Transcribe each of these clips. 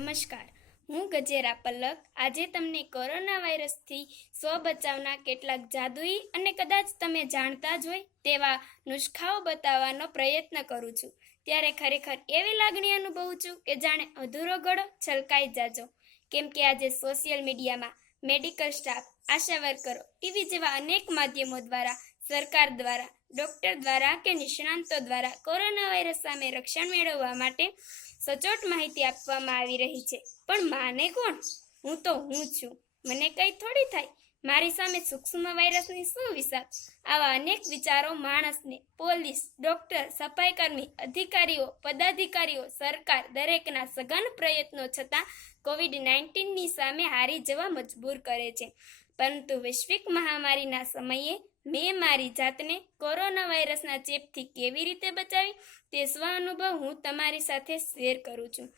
નમસ્કાર. હું ગજેરા પલક. આજે તમને કોરોના વાયરસથી સ્વ બચાવના કેટલાક જાદુઈ અને કદાચ તમે જાણતા જ હોય તેવા નુસ્ખાઓ બતાવવાનો પ્રયત્ન કરું છું. ત્યારે ખરેખર એવી લાગણી અનુભવું છું કે જાણે અધૂરો ગળો છલકાઈ જાજો. કેમ કે આજે સોશિયલ મીડિયામાં મેડિકલ સ્ટાફ, આશા વર્કરો, ટીવી જેવા અનેક માધ્યમો દ્વારા, સરકાર દ્વારા, ડોક્ટર દ્વારા કે નિષ્ણાંતો દ્વારા કોરોના વાયરસ સામે રક્ષણ મેળવવા માટે સચોટ માહિતી આપવામાં આવી રહી છે. પણ માને કોણ? હું તો હું છું. મને કંઈ થોડી થાય. મારી સામે સૂક્ષ્મ વાયરસની શું વિશાલ આવા અનેક વિચારો માણસને, પોલીસ, ડોક્ટર, સફાઈકર્મી, અધિકારીઓ, પદાધિકારીઓ, સરકાર દરેકના સઘન પ્રયત્નો છતાં કોવિડ નાઇન્ટીનની સામે હારી જવા મજબૂર કરે છે. પરંતુ વૈશ્વિક મહામારીના સમયે મેં મારી જાતને કોરોના વાયરસના ચેપથી કેવી રીતે બચાવી તે સ્વ અનુભવ હું તમારી સાથે શેર કરું છું.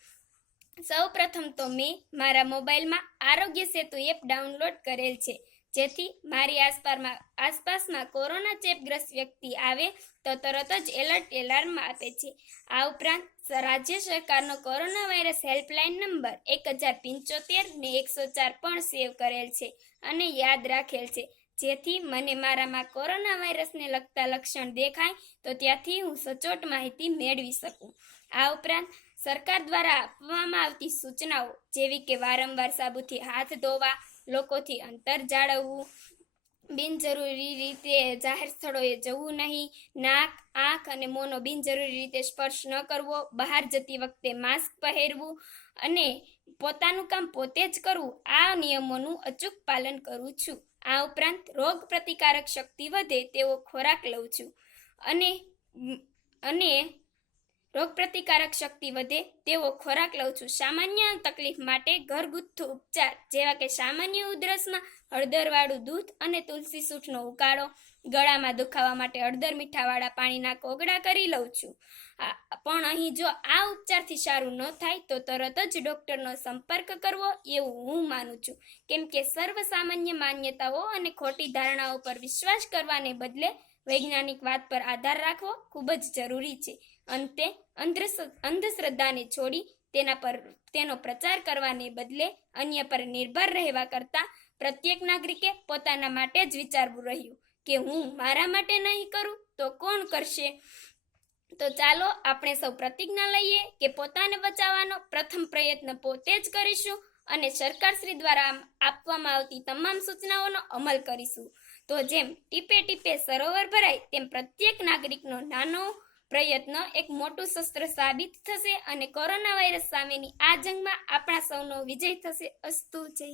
સૌ પ્રથમ તો મેં મારા મોબાઈલમાં આરોગ્ય સેતુ એપ ડાઉનલોડ કરેલ છે. જેથી મારી આસપાસમાં આસપાસમાં કોરોના ચેપગ્રસ્ત વ્યક્તિ આવે તો તરત જ એલર્ટ એલાર્મ આપે છે. આ ઉપરાંત રાજ્ય સરકારનો કોરોના વાયરસ હેલ્પલાઇન નંબર એક હજાર પંચોતેર ને એકસો ચાર પણ સેવ કરેલ છે અને યાદ રાખેલ છે. જેથી મને મારામાં કોરોના વાયરસને લગતા લક્ષણ દેખાય, તો ત્યાંથી હું સચોટ માહિતી મેળવી શકું. આ ઉપરાંત સરકાર દ્વારા આપવામાં આવતી સૂચનાઓ, જેવી કે વારંવાર સાબુથી હાથ ધોવા, લોકોથી અંતર જાળવવું બિનજરૂરી રીતે જાહેર સ્થળોએ જવું નહીં. નાક, આંખ અને મોંનો બિનજરૂરી રીતે સ્પર્શ ન કરવો. બહાર જતી વખતે માસ્ક પહેરવું અને પોતાનું કામ પોતે જ કરવું. આ નિયમોનું અચૂક પાલન કરું છું. આ ઉપરાંત રોગ પ્રતિકારક શક્તિ વધે તેવો ખોરાક લઉં છું. અને અને રોગ પ્રતિકારક શક્તિ વધે તેવો ખોરાક લઉં છું. સામાન્ય તકલીફ માટે ઘરગુથ્થુ ઉપચાર જેવા કે સામાન્ય ઉધરસમાં હળદરવાળું દૂધ અને તુલસી સૂઠનો ઉકાળો, ગળામાં દુખાવા માટે હળદર મીઠાવાળા પાણીના કોગળા કરી લઉં છું. પણ અહીં જો આ ઉપચારથી સારું ન થાય તો તરત જ ડૉક્ટરનો સંપર્ક કરવો એવું હું માનું છું. કેમ કે સર્વ સામાન્ય માન્યતાઓ અને ખોટી ધારણાઓ પર વિશ્વાસ કરવાને બદલે વૈજ્ઞાનિક વાત પર આધાર રાખવો ખૂબ જ જરૂરી છે. અંતે અંધશ્ર- અંધશ્રદ્ધાને છોડી તેના પર, તેનો પ્રચાર કરવાને બદલે અન્ય પર નિર્ભર રહેવા કરતાં પ્રત્યેક નાગરિકે પોતાના માટે જ વિચારવું રહ્યું કે હું મારા માટે નહીં કરું તો કોણ કરશે? તો ચાલો આપણે સૌ પ્રતિજ્ઞા લઈએ કે પોતાને બચાવવાનો પ્રથમ પ્રયત્ન પોતે જ કરીશું અને સરકારશ્રી દ્વારા આપવામાં આવતી તમામ સૂચનાઓનો અમલ કરીશું. તો જેમ ટીપે ટીપે સરોવર ભરાય, તેમ પ્રત્યેક નાગરિકનો નાનો પ્રયત્ન એક મોટું શસ્ત્ર સાબિત થશે અને કોરોના વાયરસ સામેની આ જંગમાં આપણા સૌનો વિજય થશે. અસ્તુ, જય